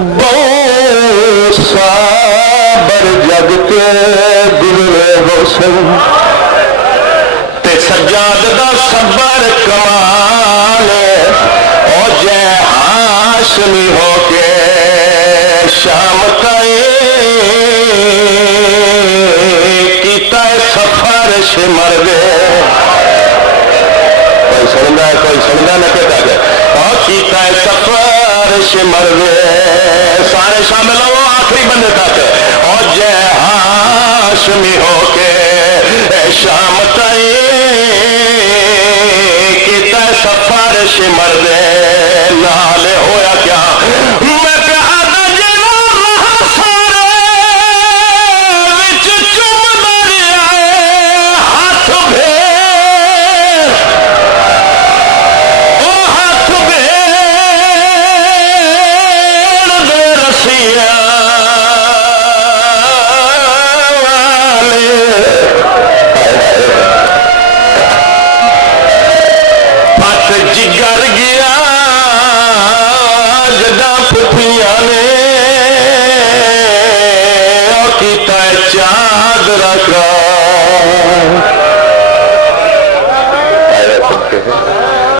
بہت صابر جگ کے گزرے حسن تے سجاد دا صبر کمال او جے ہاشمی ہو کے شام کیتا سفر شمر دے کوئی سندا ہے کوئی سندا نہ کہتا ہے اور کیتا سفر شمر دے سارے شامل ہو آخری بندے تک اور جے ہاشمی ہو کے شام کیتا سفر شمر دے نال ہویا کیا میں پیادا جنو رہا سارے وچ چم دریا ہاتھ بھیر او ہاتھ بھیر دے رسیا جگر گیا جدا پتھیاں نے اور کیتا چاند رکھا